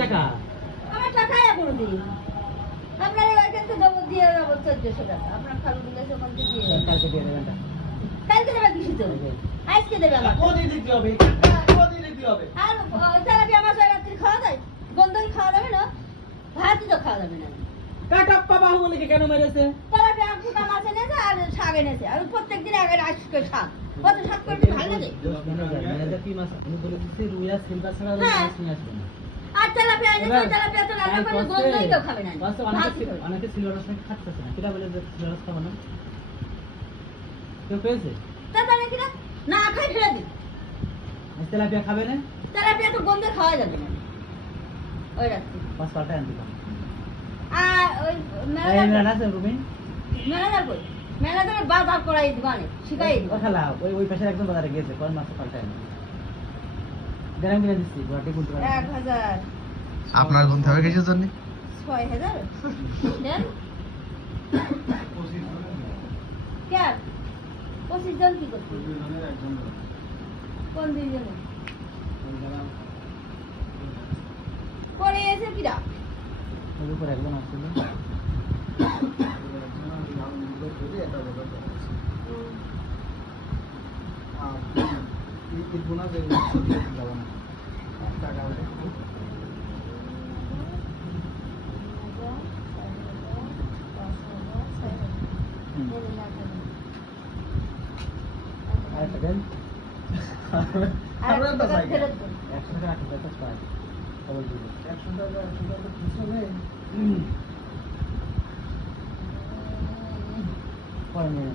টাকা আমার টাকাই এখনো দিই আপনার ওইখান থেকে দেবো দিয়ে যাবো 1400 টাকা আপনার খালু দিলে ওখান থেকে দিয়ে কালকে দিয়ে দেবেন কালকে দেবে কিছু তো আজকে দেবে আমার কদিন দিতে হবে কদিন দিতে হবে আর তেলাপিয়া মাছ রাত্রি খাওয়া যায় গন্ধই খাওয়া যাবে না ভাতই তো খাওয়া যাবে না কাটাপ্পা বাহুবলীকে কেন মেরেছে তেলাপিয়া ফুটা মাছ এনেছে আর শাক এনেছে আর প্রত্যেকদিন আগে আসবে শাক কত শাক করতে ভালো লাগে কি মাছ আমি বলে দিচ্ছি রুইয়া সিলভার ছাড়া মাছ নিয়ে আসবেন আর তেলাপিয়া এনেছে তেলাপিয়া তো রান্না করে গন্ধই কেউ খাবে না অনেকে সিলভার মাছ খাচ্ছে না কিরা বলে সিলভার মাছ খাবো না কেউ পেয়েছে তা জানে কিনা না খাই ফেলে দিই তেলাপিয়া খাবে না তেলাপিয়া তো গন্ধে খাওয়া যাবে না ওই রাত্রি মাছ পাল্টায় আনতে আর ওই রুমি মেলাদার কই মেলাদার বাজার করাই দোকানে শিখাই ও খালা ওই পাশে একদম বাজারে গিয়েছে কোন মাছ পাল্টায় না গ্রাম কিনে দিচ্ছি গুয়াহাটি গুনতে 1000 আপনার গুনতে হবে কিসের জন্য 6000 দেন 25 জন কি করতে কোন দিন জন পরে এসে কিরা ওর উপর একজন আসছিল আরেকটা দেন 100 টাকা রাখতে পারে খবর দিবে 100 টাকা খুচরো নেই পরে নেই